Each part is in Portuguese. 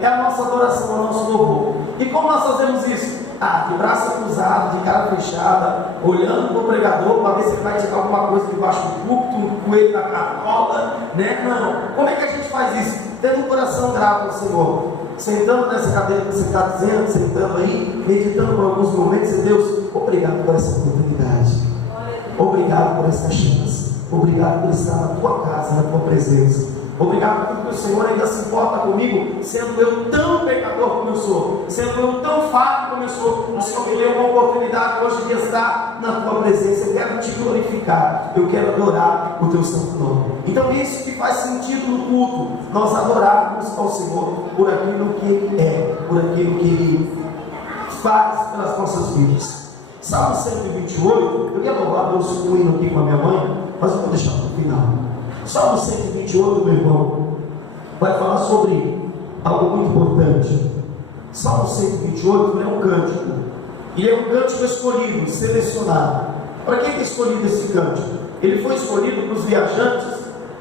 É a nossa adoração, é o nosso louvor. E como nós fazemos isso? De braço cruzado, de cara fechada, olhando para o pregador para ver se ele vai tirar alguma coisa debaixo do púlpito, um coelho na cartola, né? Não. Como é que a gente faz isso? Tendo um coração grato ao Senhor, sentando nessa cadeira que você está dizendo, sentando aí, meditando por alguns momentos, e Deus, obrigado por essa oportunidade, obrigado por essa chance, obrigado por estar na tua casa, na tua presença. Obrigado porque o Senhor ainda se importa comigo, sendo eu tão pecador como eu sou, sendo eu tão falho como eu sou. O Senhor me deu uma oportunidade hoje de estar na tua presença. Eu quero te glorificar, eu quero adorar o teu santo nome. Então isso que faz sentido no culto, nós adorarmos ao Senhor por aquilo que Ele é, por aquilo que Ele faz pelas nossas vidas. Salmo 128, eu ia louvar Deus com o hino aqui com a minha mãe, mas eu vou deixar para o final. Salmo 128, meu irmão, vai falar sobre algo muito importante. Salmo 128 é um cântico, e é um cântico escolhido, selecionado. Para quem é escolhido esse cântico? Ele foi escolhido para os viajantes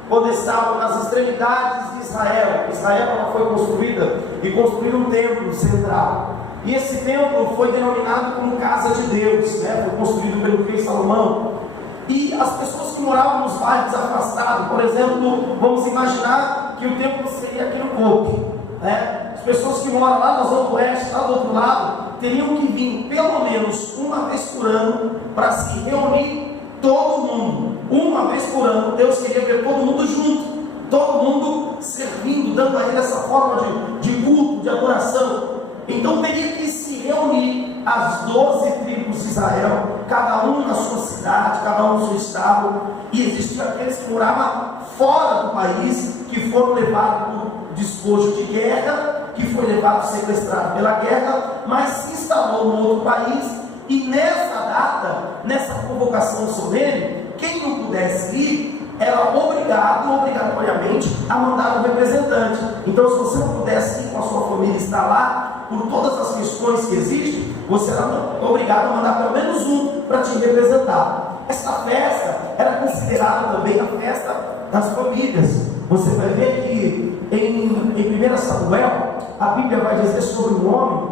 quando estavam nas extremidades de Israel. Israel ela foi construída e construiu um templo central. E esse templo foi denominado como Casa de Deus, né? Foi construído pelo rei Salomão. E as pessoas que moravam nos bairros afastados, por exemplo, vamos imaginar que o templo seria aqui no Coque, né? As pessoas que moram lá na Zona Oeste, lá do outro lado, teriam que vir pelo menos uma vez por ano para se reunir todo mundo. Uma vez por ano, Deus queria ver todo mundo junto, todo mundo servindo, dando a Ele essa forma de culto, de adoração. Então teria que se reunir as 12 tribos de Israel, cada um na sua cidade, cada um no seu estado, e existiam aqueles que moravam fora do país, que foram levados por despojo de guerra, que foi levado sequestrado pela guerra, mas se instalou no outro país, e nessa data, nessa convocação solene, quem não pudesse ir, era obrigado, obrigatoriamente, a mandar um representante. Então, se você não pudesse ir com a sua família e estar lá, por todas as questões que existem, você era obrigado a mandar pelo menos um para te representar. Essa festa era considerada também a festa das famílias. Você vai ver que em 1 Samuel, a Bíblia vai dizer sobre um homem,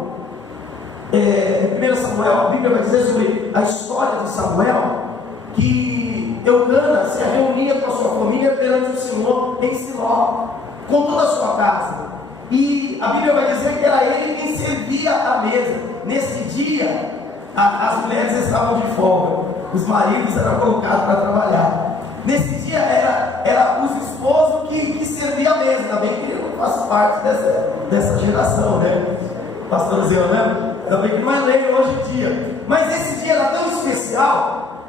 em 1 Samuel, a Bíblia vai dizer sobre a história de Samuel, que Eucana se reunia com a sua família perante o Senhor em Siló, com toda a sua casa. E a Bíblia vai dizer que era ele quem servia a mesa. Nesse dia, as mulheres estavam de folga, os maridos eram colocados para trabalhar. Nesse dia era os esposos que serviam a mesa. Ainda bem que eu não faço parte dessa geração, né? Pastor Zé, né? Ainda bem que não é lei hoje em dia. Mas esse dia era tão especial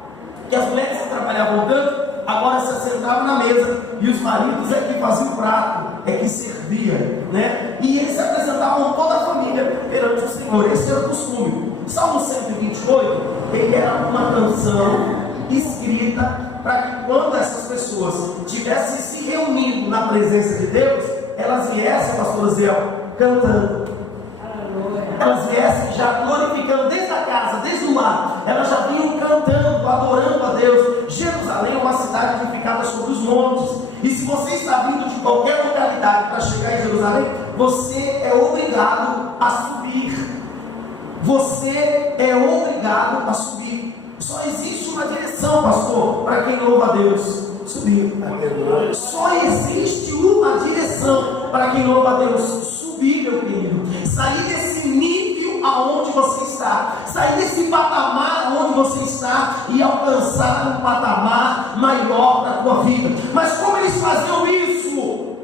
que as mulheres que trabalhavam tanto, agora se assentavam na mesa, e os maridos é que faziam o prato, é que servia, né? E eles se apresentavam toda a família perante o Senhor. Esse era o costume. Salmo 128, ele era uma canção escrita para que quando essas pessoas tivessem se reunido na presença de Deus, elas viessem, pastor Zé, cantando. Elas viessem já glorificando desde a casa, desde o lar. Elas já vinham cantando, adorando a Deus. Jerusalém é uma cidade edificada sobre os montes. E se você está vindo de qualquer localidade para chegar em Jerusalém, você é obrigado a subir. Você é obrigado a subir. Só existe uma direção, pastor, para quem louva a Deus: subir. Só existe uma direção para quem louva a Deus: subir, meu querido. Sair desse nível aonde você está, sair desse patamar aonde você está e alcançar um patamar maior da tua vida. Mas como eles faziam isso?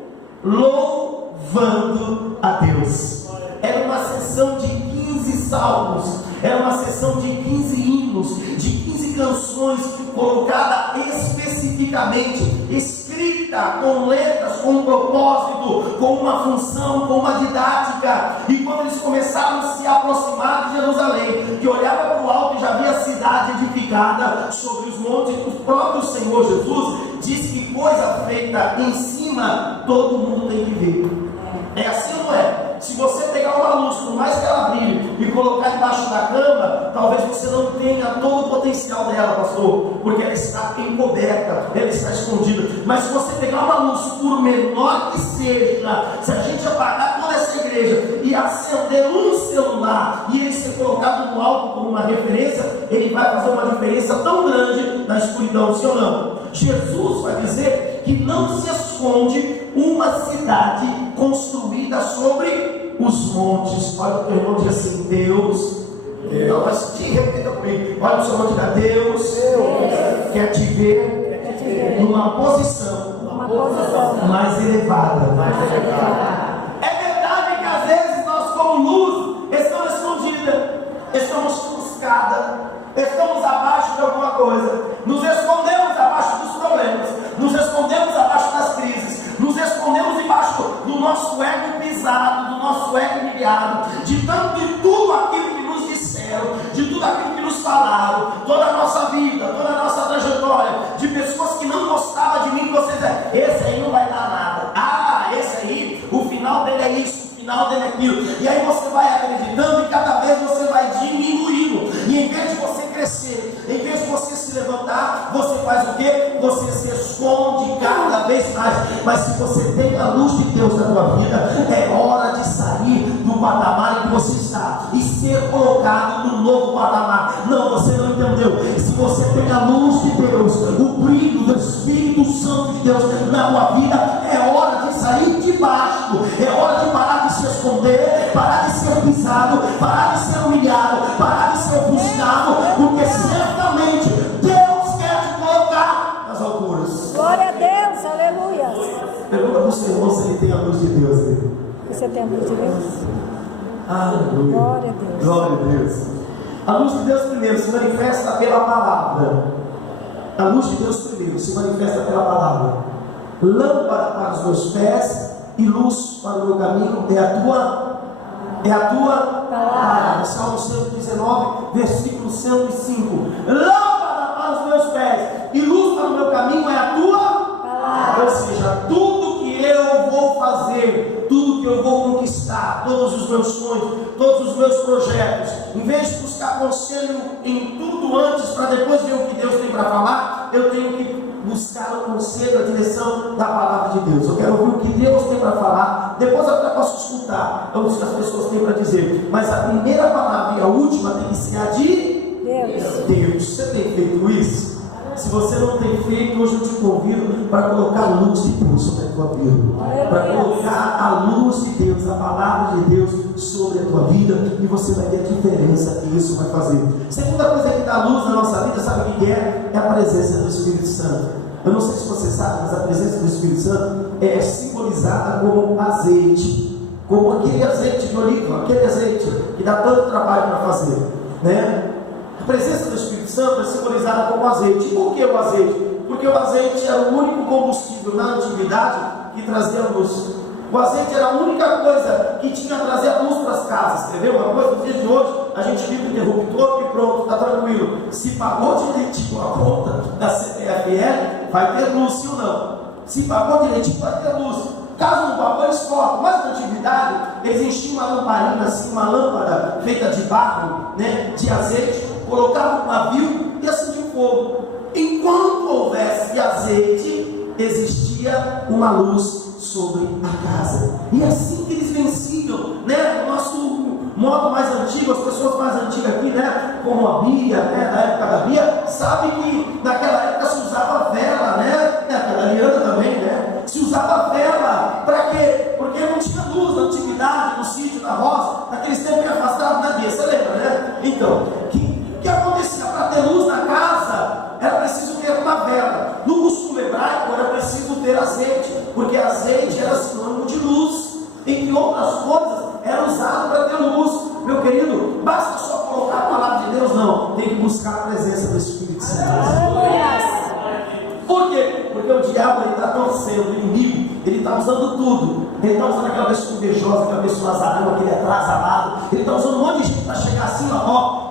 Louvando a Deus. Era uma sessão de 15 salmos, era uma sessão de 15 hinos, de 15 canções, colocada especificamente, escrita com letras, com um propósito, com uma função, com uma didática. E quando eles começaram a se aproximar de Jerusalém, que olhava para o alto e já via a cidade edificada sobre os montes, o próprio Senhor Jesus diz que coisa feita em cima, todo mundo tem que ver. É assim ou não é? Se você pegar uma luz, por mais que ela brilhe, e colocar embaixo da cama, talvez você não tenha todo o potencial dela, pastor, porque ela está encoberta, ela está escondida. Mas se você pegar uma luz, por menor que seja, se a gente apagar toda essa igreja acender um celular e ele ser colocado no alto como uma referência, ele vai fazer uma diferença tão grande na escuridão, sim ou não? Jesus vai dizer que não se esconde uma cidade construída sobre os montes. Olha o que o irmão diz assim: Deus. Não, mas repita comigo. Olha o seu irmão, diga: Deus quer te ver numa posição mais elevada. É verdade que às vezes nós, como luz, estamos escondidas, estamos ofuscadas, estamos abaixo de alguma coisa, nos escondemos abaixo dos problemas, nos escondemos abaixo das crises, nos escondemos embaixo do nosso ego pisado, do nosso ego humilhado, de tudo aquilo que nos disseram, de tudo aquilo que nos falaram, toda a nossa vida, toda a nossa trajetória, de pessoas que não gostavam de mim, que você diz: esse aí não vai dar nada, esse aí, o final dele é isso, o final dele é aquilo, e aí você vai acreditando e cada vez você vai diminuindo, e em vez de você crescer, em vez de você se levantar, você faz o quê? Você se esconde cada vez mais. Mas se você tem a luz de Deus na tua vida, é hora de sair do patamar em que você está e ser colocado no novo patamar. Não, você não entendeu. Se você tem a luz de Deus, o brilho do Espírito Santo de Deus na tua vida, é hora de sair de baixo, é hora de parar de se esconder, parar de ser pisado, parar de ser humilhado, parar de ser ofuscado, porque certamente Deus quer te colocar nas alturas. Glória a Deus, aleluia. Pergunta para o seu irmão se ele tem a luz de Deus. Você tem a luz de Deus? Aleluia. Glória a Deus. Glória a Deus. A luz de Deus primeiro se manifesta pela palavra. A luz de Deus primeiro se manifesta pela palavra. Lâmpada para os meus pés e luz para o meu caminho é a tua palavra. Salmo 119, versículo 105. Lâmpada para os meus pés e luz para o meu caminho é a tua palavra. Ou seja, tudo que eu vou fazer, tudo que eu vou conquistar, todos os meus sonhos, todos os meus projetos, em vez de buscar conselho em tudo antes para depois ver o que Deus tem para falar, eu tenho que buscar o conselho, a direção da palavra de Deus. Eu quero ouvir o que Deus tem para falar, depois eu até posso escutar o que as pessoas têm para dizer, mas a primeira palavra e a última tem que ser a de Deus. Você tem feito isso? Se você não tem feito, hoje eu te convido para colocar a luz de Deus sobre a tua vida, para colocar a luz de Deus, a palavra de Deus sobre a tua vida, e você vai ver a diferença que isso vai fazer. Segunda coisa que dá luz na nossa vida, sabe o que é? É a presença do Espírito Santo. Eu não sei se você sabe, mas a presença do Espírito Santo é simbolizada como azeite, como aquele azeite de oliva, aquele azeite que dá tanto trabalho para fazer, né? A presença do Espírito Santo é simbolizada como azeite. E por que o azeite? Porque o azeite era o único combustível na antiguidade que trazia luz. O azeite era a única coisa que tinha a trazer a luz para as casas. Entendeu? Uma coisa, nos dias de hoje, a gente liga o interruptor e pronto, está tranquilo. Se pagou direitinho a conta da CPFL, vai ter luz, sim ou não? Se pagou direitinho, vai ter luz. Caso não pagou, eles cortam. Mas na antiguidade, eles enchiam uma lamparina, assim, uma lâmpada feita de barro, né, de azeite, colocavam um pavio e acendiam fogo. Enquanto houvesse azeite, existia uma luz sobre a casa. E assim que eles venciam, né? O nosso modo mais antigo, as pessoas mais antigas aqui, né? Como a Bia, né? Da época da Bia, sabe que naquela época se usava vela, né? Aquela Liana também, né? Se usava vela, para quê? Porque não tinha luz na antiguidade, no sítio, na roça, naqueles tempos afastados da Bia, você lembra, né? Então, o que acontecia? Para ter luz na casa, era preciso ter uma vela. No costume hebraico, era preciso ter azeite, porque azeite era sinônimo de luz. Entre outras coisas, era usado para ter luz. Meu querido, basta só colocar a palavra de Deus, não. Tem que buscar a presença do Espírito Santo. Por quê? Porque o diabo está torcendo, o inimigo, ele está usando tudo. Ele está usando aquela pessoa invejosa, aquela pessoa azarão, aquele atrasalado. Ele está usando um monte de gente para chegar assim, ó,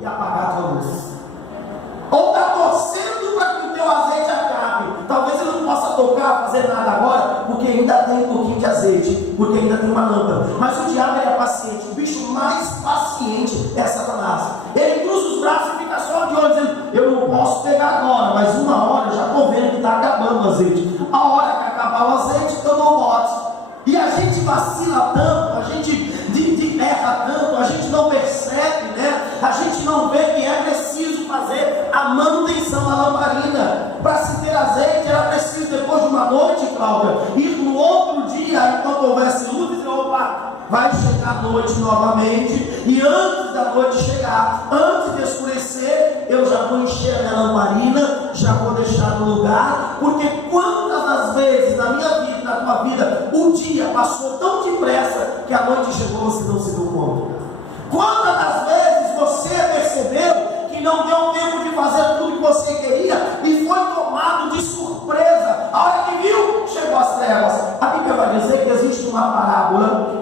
e apagar a tua luz. Ou está torcendo para que o teu azeite acabe. Talvez ele não possa tocar, fazer nada agora, porque ainda tem um pouquinho de azeite, porque ainda tem uma lâmpada. Mas o diabo é paciente. O bicho mais paciente é Satanás. Ele cruza os braços e fica só de olho, dizendo: eu não posso pegar agora, mas uma hora eu já estou vendo que está acabando o azeite. A hora que acabar o azeite, eu não boto. E a gente vacila tanto, a gente a gente não vê que é preciso fazer a manutenção da lamparina. Para se ter azeite, era preciso, depois de uma noite, Cláudia, ir no outro dia, enquanto houvesse luz, dizer: opa, vai chegar a noite novamente, e antes da noite chegar, antes de escurecer, eu já vou encher a minha lamparina, já vou deixar no lugar, porque quantas das vezes na minha vida, na tua vida, o dia passou tão depressa que a noite chegou e você não se deu conta? Quantas das vezes você percebeu que não deu tempo de fazer tudo que você queria e foi tomado de surpresa? A hora que viu, chegou às trevas. A Bíblia vai dizer que existe uma parábola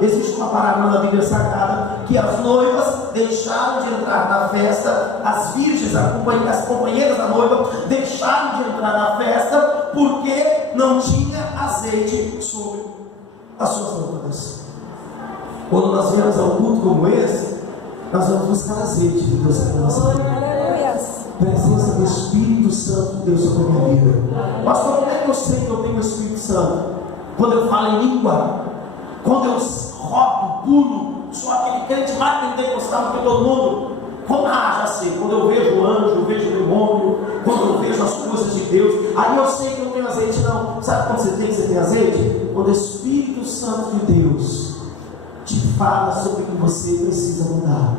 na Bíblia Sagrada, que as noivas deixaram de entrar na festa, as virgens, as companheiras da noiva, deixaram de entrar na festa porque não tinha azeite sobre as suas lâmpadas. Quando nós viemos ao culto como esse, nós vamos buscar azeite de Deus na nossa vida. Presença do Espírito Santo de Deus sobre a minha vida. Pastor, como é que eu sei que eu tenho o Espírito Santo? Quando eu falo em língua, quando eu rodo, pulo, sou aquele crente mais pentecostal do que todo mundo. Já sei, quando eu vejo o anjo, vejo o demônio, quando eu vejo as coisas de Deus, aí eu sei que eu tenho azeite. Não, sabe quando você tem azeite? Quando o Espírito Santo de Deus te fala sobre o que você precisa mudar.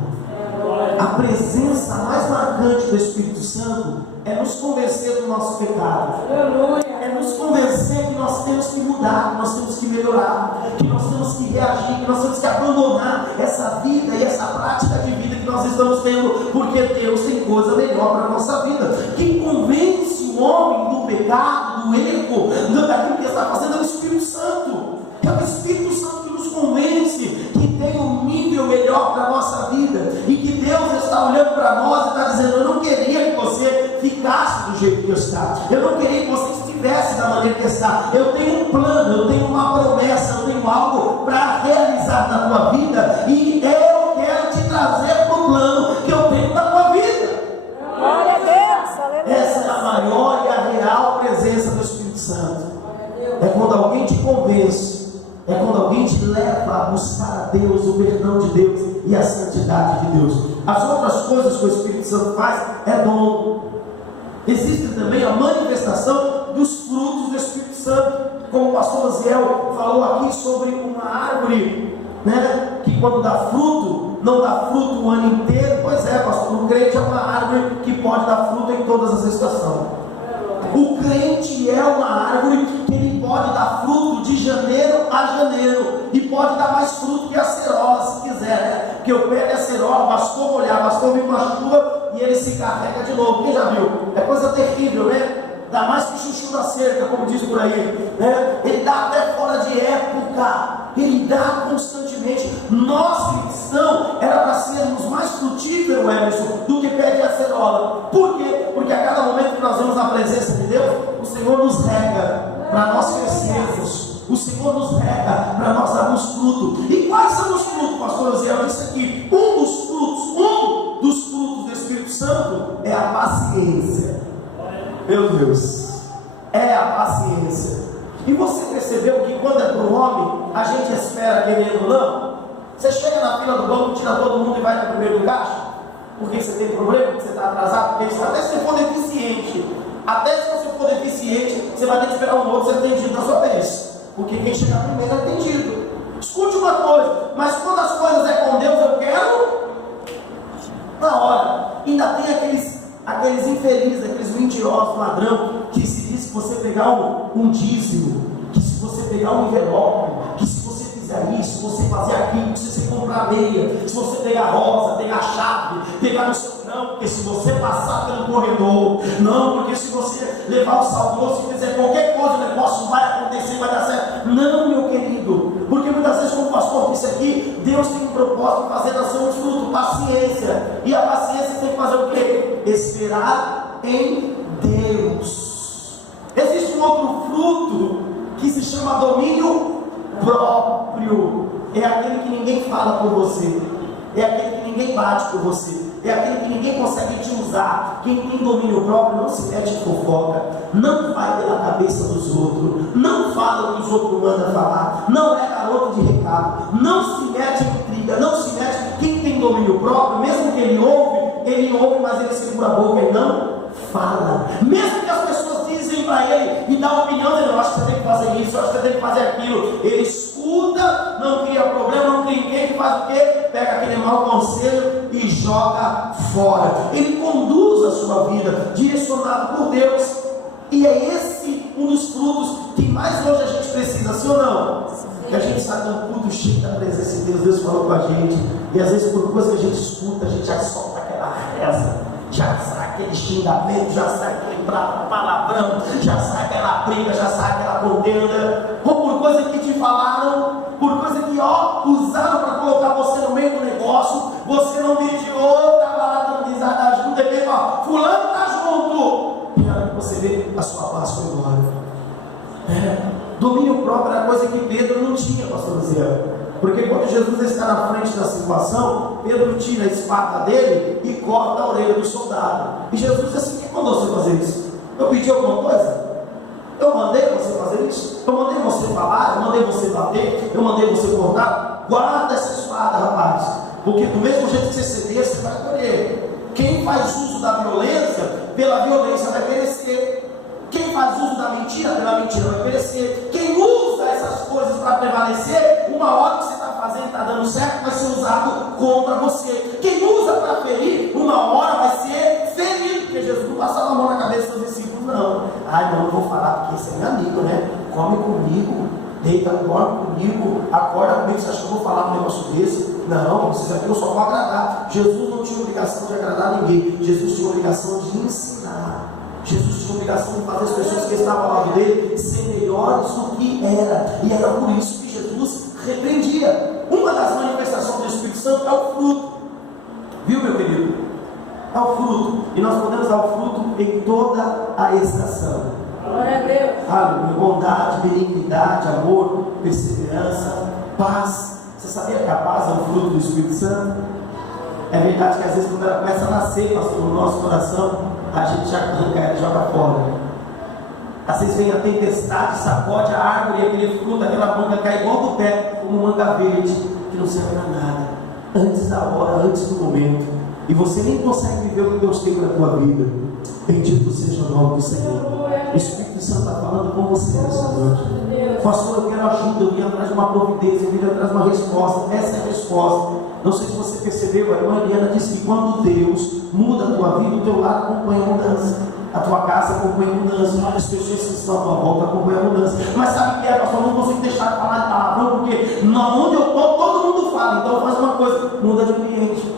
A presença mais marcante do Espírito Santo é nos convencer do nosso pecado, é nos convencer que nós temos que mudar, que nós temos que melhorar, que nós temos que reagir, que nós temos que abandonar essa vida e essa prática de vida que nós estamos tendo, porque Deus tem coisa melhor para a nossa vida. Quem convence o homem do pecado, do erro, daquilo que está fazendo, é o Espírito Santo. É o Espírito Santo que nos convence que tem um nível melhor para a nossa vida, e que Deus está olhando para nós e está dizendo: eu não queria que você ficasse do jeito que está, eu não queria que você estivesse da maneira que está. Eu tenho um plano, eu tenho uma promessa, eu tenho algo para realizar na tua vida, e eu quero te trazer para o plano que eu tenho na tua vida. Glória a Deus, aleluia. Essa é a maior e a real presença do Espírito Santo. É quando alguém te convence, é quando alguém te leva a buscar a Deus, o perdão de Deus e a santidade de Deus. As outras coisas que o Espírito Santo faz é dom. Existe também a manifestação dos frutos do Espírito Santo, como o pastor Aziel falou aqui sobre uma árvore, né, que quando dá fruto, não dá fruto o ano inteiro. Pois é, pastor, o crente é uma árvore que pode dar fruto em todas as estações. O crente é uma árvore que ele pode dar fruto de janeiro a janeiro, e pode dar mais fruto que a acerola, se quiser, né? Porque eu pego a acerola, bastou molhar, bastou vir uma chuva e ele se carrega de novo. Quem já viu? É coisa terrível, né? Dá mais que chuchu na cerca, como diz por aí, né? Ele dá até fora de época, ele dá constantemente. Nós cristãos era para sermos mais frutíferos, Emerson, do que pé de acerola. Por quê? Porque a cada momento que nós vamos na presença de Deus, o Senhor nos rega para nós crescermos. O Senhor nos rega para nós darmos fruto. E quais são os frutos, pastor Zé? Eu disse aqui, um dos frutos do Espírito Santo é a paciência. Meu Deus, é a paciência. E você percebeu que quando é para o homem, a gente espera querendo não? Você chega na fila do banco, tira todo mundo e vai no primeiro lugar, porque você tem problema, porque você está atrasado, porque até se você for deficiente, você vai ter que esperar um outro ser atendido na sua vez, porque quem chegar primeiro é atendido. Escute uma coisa, mas quando as coisas é com Deus, eu quero na hora. Ainda tem aqueles infelizes, aqueles mentirosos, ladrão, que se diz que você pegar um dízimo, que se você pegar um envelope, que se você fizer isso, se você fazer aquilo, se você comprar meia, se você pegar rosa, pegar chave, pegar no seu não, porque se você passar pelo corredor, não, porque se você levar o saudoso e fizer qualquer coisa, o negócio vai acontecer, vai dar certo. Não, meu querido, porque muitas vezes, como o pastor disse aqui, Deus tem um propósito de fazer nascer um fruto, paciência. E a paciência tem que fazer o quê? Esperar em Deus. Existe um outro fruto que se chama domínio próprio. É aquele que ninguém fala por você, é aquele que ninguém bate por você, é aquele que ninguém consegue te usar. Quem tem domínio próprio não se mete em fofoca, não vai pela cabeça dos outros, não fala o que os outros mandam falar, não é garoto de recado, não se mete em intriga, não se mete. Quem tem domínio próprio, mesmo que ele ouve, ele ouve, mas ele segura a boca e não fala. Mesmo que as pessoas dizem para ele e dão opinião, ele, eu acho que você tem que fazer isso, eu acho que você tem que fazer aquilo. Ele escuta, não cria problema, não cria ninguém, que faz o quê? Pega aquele mau conselho e joga fora. Ele conduz a sua vida, direcionado por Deus. E é esse um dos frutos que mais hoje a gente precisa, sim ou não? Que a gente sai de um culto cheio da presença de Deus, Deus falou com a gente, e às vezes por coisa que a gente escuta, a gente já solta aquela reza, já sai aquele xingamento, já sai aquele palavrão, já sai aquela briga, já sai aquela contenda, ou por coisa que te falaram, por coisa que usaram para colocar você no meio do negócio, você não mediou, estava lá dando risada junto, de repente, fulano está junto, e na hora que você vê, a sua paz foi embora. Domínio próprio era coisa que Pedro não tinha, pastor Zé. Porque quando Jesus está na frente da situação, Pedro tira a espada dele e corta a orelha do soldado. E Jesus disse assim: quem mandou você fazer isso? Eu pedi alguma coisa? Eu mandei você fazer isso? Eu mandei você falar? Eu mandei você bater? Eu mandei você cortar? Guarda essa espada, rapaz. Porque do mesmo jeito que você ceder, você vai colher. Quem faz uso da violência, pela violência vai perecer. Quem faz uso da mentira, pela mentira vai perecer. Quem usa essas coisas para prevalecer, uma hora que você está fazendo, está dando certo, vai ser usado contra você. Quem usa para ferir, uma hora vai ser ferido. Porque Jesus não passava a mão na cabeça dos discípulos, não. Ai, não vou falar, porque esse é meu amigo, né? Come comigo, deita, dorme comigo, acorda comigo. Você acha que eu vou falar um negócio desse? Não, vocês aqui eu só vou agradar. Jesus não tinha obrigação de agradar ninguém. Jesus tinha obrigação de ensinar. Jesus tinha a obrigação de fazer as pessoas que estavam ao lado dele ser melhores do que era. E era por isso que Jesus repreendia. Uma das manifestações do Espírito Santo é o fruto. Viu, meu querido? É o fruto. E nós podemos dar o fruto em toda a estação. Glória a Deus. Aleluia. Bondade, benignidade, amor, perseverança, paz. Você sabia que a paz é o fruto do Espírito Santo? É verdade que às vezes quando ela começa a nascer, pastor, no nosso coração, a gente já arranca ela e joga fora. Às vezes vem a tempestade, sacode a árvore e aquele fruto, aquela manga cai igual do pé, como manga verde, que não serve para nada. Antes da hora, antes do momento. E você nem consegue viver o que Deus tem na tua vida. Bendito seja o nome do Senhor. O Espírito Santo está falando com você nessa noite. Pastor, eu quero ajuda, eu vim atrás de uma providência, eu vim atrás de uma resposta. Essa é a resposta. Não sei se você percebeu, a irmã Eliana disse que quando Deus muda a tua vida, o teu lar acompanha a mudança, a tua casa acompanha a mudança, as pessoas que estão à tua volta acompanham a mudança. Mas sabe o que é, pastor? Eu não consigo deixar de falar de palavrão, porque onde eu estou, todo mundo fala. Então faz uma coisa, muda de ambiente.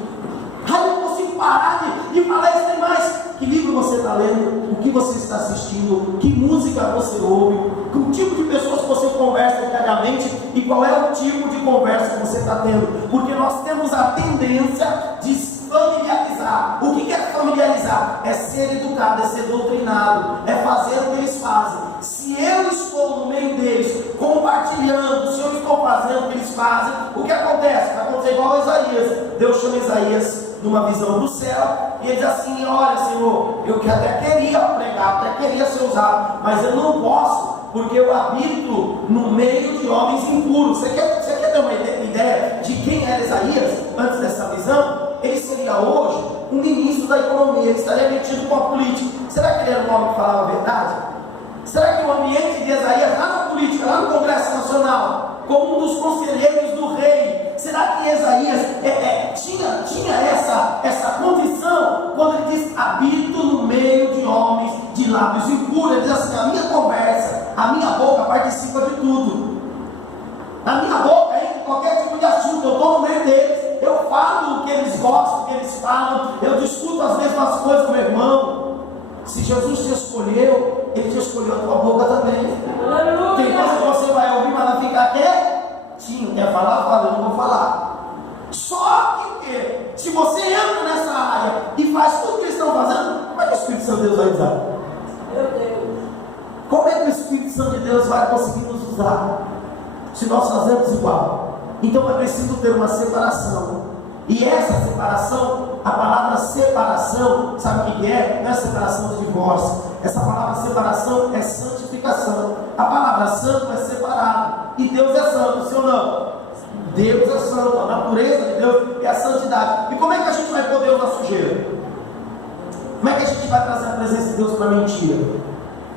Aí eu não consigo parar de falar isso nem mais. Que livro você está lendo? O que você está assistindo? Que música você ouve? Que tipo de pessoas você conversa diariamente? E qual é o tipo de conversa que você está tendo? Porque nós temos a tendência de familiarizar. O que é familiarizar? É ser educado, é ser doutrinado, é fazer o que eles fazem. Se eu estou no meio deles, compartilhando, se eu estou fazendo o que eles fazem, o que acontece? Vai acontecer igual a Isaías. Deus chama Isaías numa visão do céu, e ele diz assim: olha, Senhor, eu até queria pregar, até queria ser usado, mas eu não posso, porque eu habito no meio de homens impuros. Você quer ter uma ideia de quem era Isaías antes dessa visão? Ele seria hoje um ministro da economia, ele estaria metido com a política. Será que ele era um homem que falava a verdade? Será que o ambiente de Isaías, lá na política, lá no Congresso Nacional, como um dos conselheiros do rei, será que Isaías tinha essa condição, quando ele diz: habito no meio de homens de lábios impuros? Ele diz assim: a minha conversa, a minha boca participa de tudo. A minha boca entra em qualquer tipo de assunto, eu estou no meio deles. Eu falo o que eles gostam, o que eles falam, eu discuto as mesmas coisas com meu irmão. Se Jesus te escolheu, Ele te escolheu a tua boca também. Aleluia. Tem coisa que você vai ouvir, mas vai ficar quietinho. Quer falar? Fala, eu não vou falar. Só que se você entra nessa área e faz tudo o que eles estão fazendo, como é que o Espírito Santo de Deus vai usar? Meu Deus. Como é que o Espírito Santo de Deus vai conseguir nos usar se nós fazemos igual? Então é preciso ter uma separação. E essa separação, a palavra separação, sabe o que é? Não é separação de divórcio. Essa palavra separação é santificação. A palavra santo é separado. E Deus é santo, sim ou não? Deus é santo. A natureza de Deus é a santidade. E como é que a gente vai poder usar sujeira? Como é que a gente vai trazer a presença de Deus para a mentira?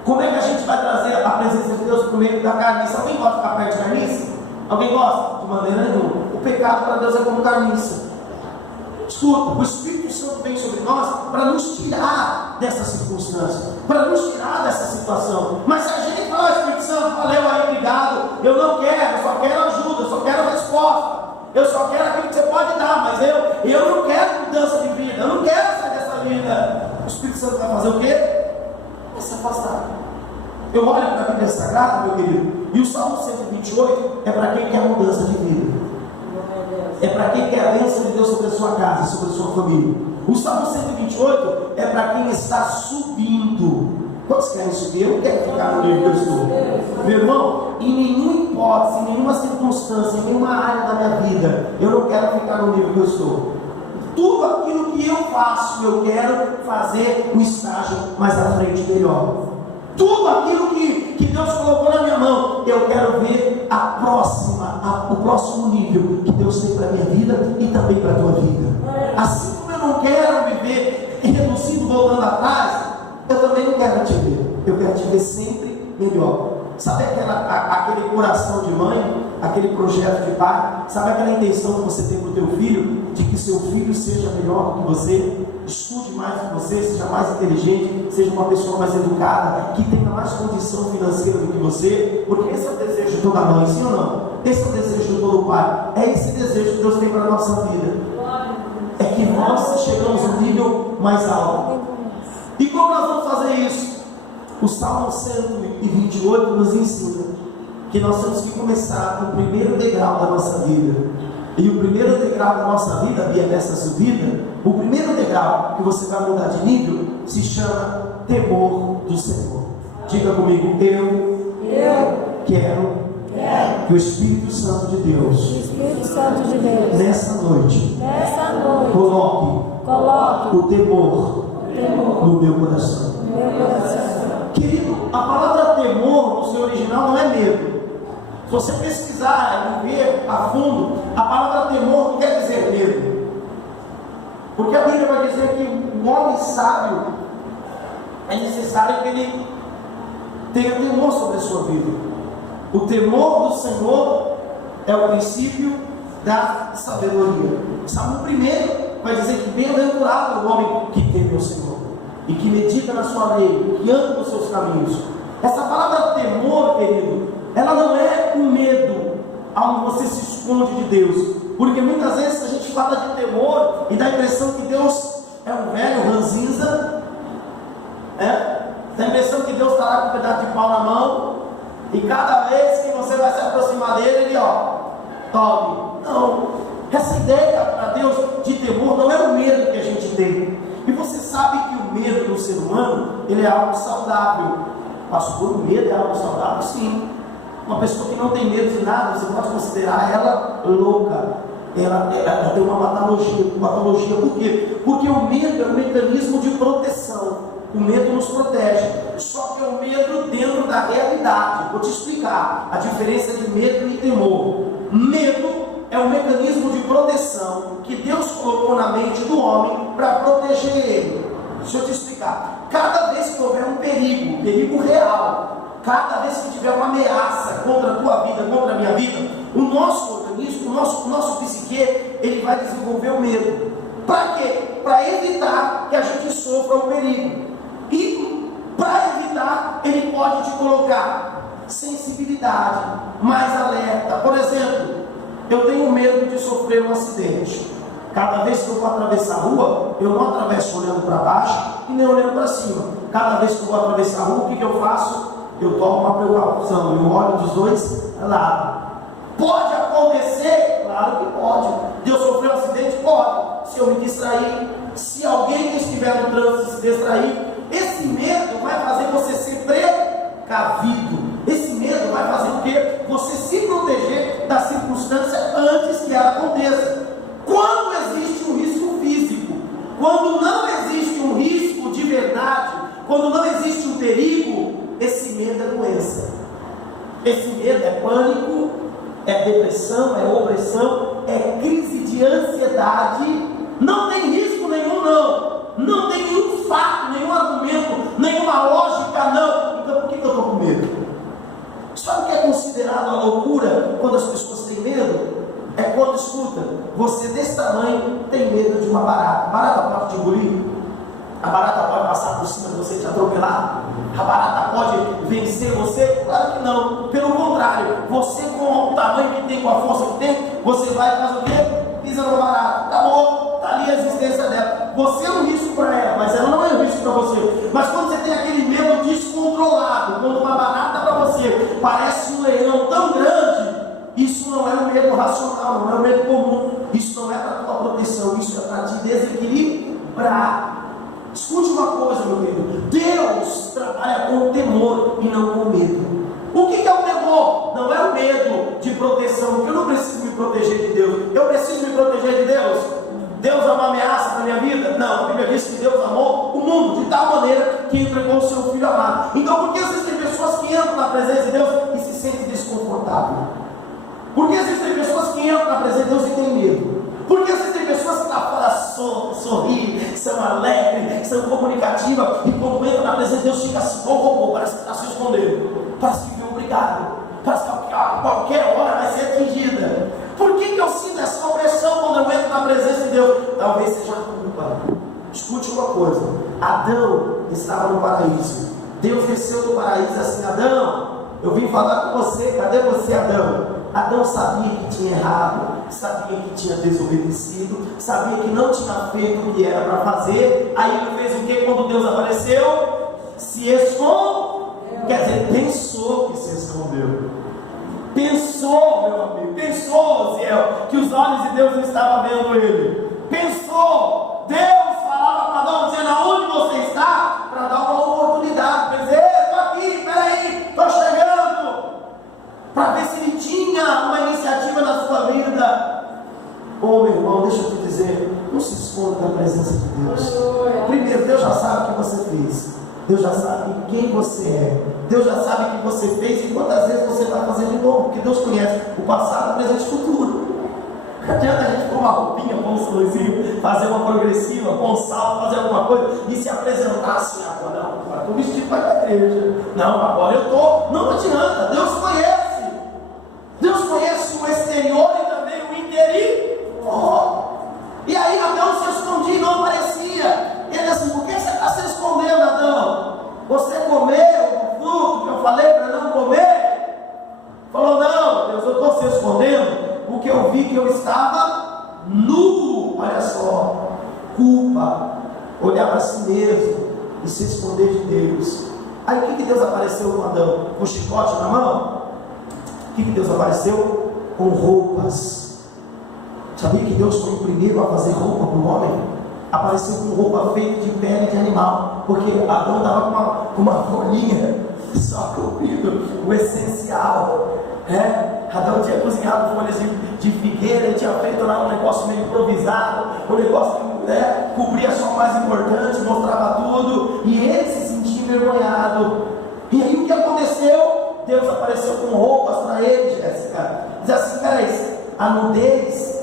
Como é que a gente vai trazer a presença de Deus para o meio da carniça? Alguém gosta de ficar perto de carniça? Alguém gosta? De maneira nenhuma. O pecado para Deus é como carniça. Escuta, o Espírito Santo vem sobre nós para nos tirar dessa circunstância, para nos tirar dessa situação. Mas se a gente fala, Espírito Santo, valeu aí, obrigado, eu não quero, eu só quero ajuda, eu só quero resposta, eu só quero aquilo que você pode dar, mas eu não quero mudança de vida, eu não quero sair dessa vida. O Espírito Santo vai fazer o quê? Vai se afastar. Eu olho para a Bíblia Sagrada, meu querido, e o Salmo 128 é para quem quer mudança de vida. É para quem quer a bênção de Deus sobre a sua casa, sobre a sua família. O Salmo 128 é para quem está subindo. Quantos querem subir? Eu não quero ficar no nível que eu estou. Meu irmão, em nenhuma hipótese, em nenhuma circunstância, em nenhuma área da minha vida, eu não quero ficar no nível que eu estou. Tudo aquilo que eu faço, eu quero fazer um estágio mais à frente, melhor. Tudo aquilo que Deus colocou na minha mão, eu quero ver o próximo nível que Deus tem para a minha vida e também para a tua vida. Assim como eu não quero viver reduzido, voltando atrás, eu também não quero te ver. Eu quero te ver sempre melhor. Sabe aquele coração de mãe, aquele projeto de pai? Sabe aquela intenção que você tem para o teu filho, de que seu filho seja melhor do que você, estude mais do que você, seja mais inteligente, seja uma pessoa mais educada, que tenha mais condição financeira do que você? Porque esse é o desejo de toda mãe, sim ou não? Esse é o desejo de todo pai. É esse desejo que Deus tem para a nossa vida. É que nós chegamos a um nível mais alto. E como nós vamos fazer isso? O Salmo 128 nos ensina que nós temos que começar com o primeiro degrau da nossa vida. E o primeiro degrau da nossa vida, via dessa subida, o primeiro degrau que você vai mudar de nível, se chama temor do Senhor. Diga comigo, eu quero que o Espírito Santo de Deus, nessa noite, coloque o temor no meu coração. Querido, a palavra temor no seu original não é medo. Se você pesquisar e ver a fundo, a palavra temor não quer dizer medo. Porque a Bíblia vai dizer que o homem sábio é necessário que ele tenha temor sobre a sua vida. O temor do Senhor é o princípio da sabedoria. Salmo 1 vai dizer que bem-aventurado é o homem que teme ao Senhor e que medita na sua lei, que anda nos seus caminhos. Essa palavra temor, querido, ela não é um medo onde você se esconde de Deus, porque muitas vezes a gente fala de temor e dá a impressão que Deus é um velho ranzinza, dá a impressão que Deus está lá com um pedaço de pau na mão e cada vez que você vai se aproximar dele, ele tome. Não, essa ideia para Deus de temor não é o medo que a gente tem. E você sabe que o medo do ser humano, ele é algo saudável. Pastor, o medo é algo saudável? Sim. Uma pessoa que não tem medo de nada, você pode considerar ela louca. Ela tem uma patologia. Por quê? Porque o medo é um mecanismo de proteção. O medo nos protege. Só que é o medo dentro da realidade. Vou te explicar a diferença de medo e temor. Medo é um mecanismo de proteção que Deus colocou na mente do homem para proteger ele. Deixa eu te explicar. Cada vez que houver um perigo real, cada vez que tiver uma ameaça contra a tua vida, contra a minha vida, o nosso organismo, o nosso psique, ele vai desenvolver o medo. Para quê? Para evitar que a gente sofra o perigo. E para evitar, ele pode te colocar sensibilidade, mais alerta. Por exemplo, eu tenho medo de sofrer um acidente. Cada vez que eu vou atravessar a rua, eu não atravesso olhando para baixo e nem olhando para cima. Cada vez que eu vou atravessar a rua, o que eu faço? Eu tomo uma precaução, eu olho dos dois lados. Pode acontecer? Claro que pode. De eu sofrer um acidente? Pode. Se eu me distrair, se alguém que estiver no trânsito se distrair, esse medo vai fazer você ser precavido. Esse medo vai fazer o quê? Você se proteger da circunstância antes que ela aconteça. Quando existe um risco físico, quando não existe um risco de verdade, quando não existe um perigo, esse medo é doença. Esse medo é pânico, é depressão, é opressão, é crise de ansiedade. Não tem risco nenhum, não tem nenhum fato fato, nenhum argumento, nenhuma lógica, não. Então por que eu estou com medo? Sabe o que é considerado a loucura quando as pessoas têm medo? É quando escuta, você desse tamanho tem medo de uma barata. A barata pode te engolir? A barata pode passar por cima de você e te atropelar? A barata pode vencer você? Claro que não. Pelo contrário, você com o tamanho que tem, com a força que tem, você vai fazer o quê? Pisa numa barata. Acabou. Está ali a existência dela. Você é um risco para ela, mas ela não é um risco para você. Mas quando você tem aquele medo descontrolado, quando uma barata para você parece um leão tão grande, isso não é um medo racional, não é um medo comum. Isso não é para a tua proteção, isso é para te desequilibrar. Escute uma coisa, meu querido. Deus trabalha com temor e não com medo. O que é o temor? Não é o medo de proteção, porque eu não preciso me proteger de Deus. Eu preciso me proteger de Deus? Deus é uma ameaça para a minha vida? Não, a Bíblia diz que Deus amou o mundo de tal maneira que entregou o seu Filho amado. Então por que existem pessoas que entram na presença de Deus e se sentem desconfortáveis? Por que existem pessoas que entram na presença de Deus e têm medo? Por que existem pessoas que lá fora sorriem, são alegres, são comunicativas, e quando entram na presença de Deus fica assim, parece que está se escondendo, parece que viu obrigado, parece que a qualquer hora vai ser atingida. Por que eu sinto essa opressão quando eu entro na presença de Deus? Talvez seja a culpa. Escute uma coisa: Adão estava no paraíso. Deus desceu do paraíso assim: Adão, eu vim falar com você. Cadê você, Adão? Adão sabia que tinha errado, sabia que tinha desobedecido, sabia que não tinha feito o que era para fazer. Aí ele fez o que quando Deus apareceu? Se escondeu. Quer dizer, pensou que se escondeu. Pensou, meu amigo, pensou, Ziel, que os olhos de Deus não estavam vendo ele. Pensou. Deus falava para Adão, dizendo: aonde você está? Para dar uma oportunidade, para dizer: estou aqui, peraí, estou chegando, para ver se ele tinha uma iniciativa na sua vida. Oh, meu irmão, deixa eu te dizer, não se esconda da presença de Deus. Primeiro, Deus já sabe o que você fez. Deus já sabe quem você é. Deus já sabe o que você fez e quantas vezes você vai fazer de novo, porque Deus conhece o passado, o presente e o futuro. Não adianta a gente pôr uma roupinha, pôr um sorrisinho, fazer uma progressiva, pôr um salto, fazer alguma coisa e se apresentar assim: agora não, estou vestido para a igreja. Não, agora eu estou. Não adianta, Deus conhece. Deus conhece o exterior e também o interior. E aí Adão se escondia e não aparecia. Ele disse assim: por que você está se escondendo, Adão? Você comeu o fruto que eu falei para não comer? Falou: não, Deus, eu estou se escondendo porque eu vi que eu estava nu. Olha só, culpa, olhar para si mesmo e se esconder de Deus. Aí o que Deus apareceu com Adão? Com chicote na mão? O que Deus apareceu? Com roupas. Sabia que Deus foi o primeiro a fazer roupa para o homem? Apareceu com roupa feita de pele de animal, porque Adão estava com uma folhinha só cobrindo o essencial. Adão tinha cozinhado folhas de figueira, tinha feito lá um negócio meio improvisado, um negócio que cobria só o mais importante, mostrava tudo, e ele se sentia envergonhado. E aí o que aconteceu? Deus apareceu com roupas para ele, Jéssica. Diz assim: peraí, a nudez,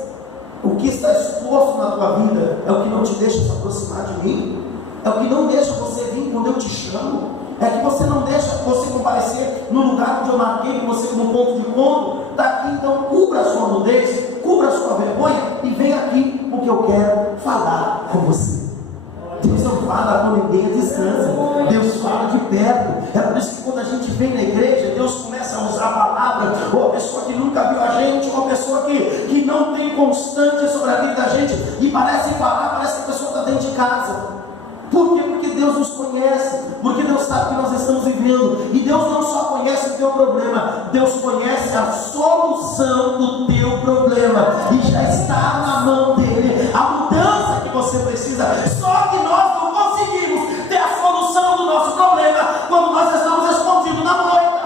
o que está exposto na tua vida, é o que não te deixa se aproximar de mim? É o que não deixa você vir quando eu te chamo? É que você não deixa você comparecer no lugar onde eu marquei com você como ponto de encontro? Está aqui, então cubra a sua nudez, cubra a sua vergonha e vem aqui, porque eu quero falar com você. Deus não fala com ninguém à distância, Deus fala de perto. É por isso que quando a gente vem na igreja, Deus começa a usar a palavra, ou a pessoa que nunca viu a gente, ou a pessoa que não tem constante sobre a vida da gente, e parece falar, parece que a pessoa está dentro de casa. Por quê? Porque Deus nos conhece, porque Deus sabe que nós estamos vivendo, e Deus não só conhece o teu problema, Deus conhece a solução do teu problema, e já está na mão dele a mudança que você precisa. Só que nós não conseguimos ter a solução do nosso problema quando nós estamos escondidos na moita.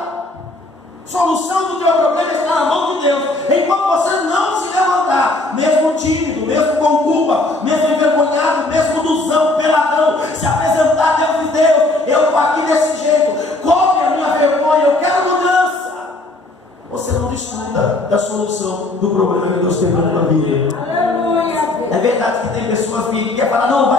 Solução do teu problema está na mão de Deus. Enquanto você não se levantar, mesmo tímido, mesmo com culpa, mesmo envergonhado, mesmo duzão, peladão, se apresentar a Deus e Deus: eu estou aqui desse jeito, cobre a minha vergonha, eu quero mudança. Você não desfruta da solução do problema que Deus tem na tua vida. Aleluia. É verdade que tem pessoas que querem falar: não,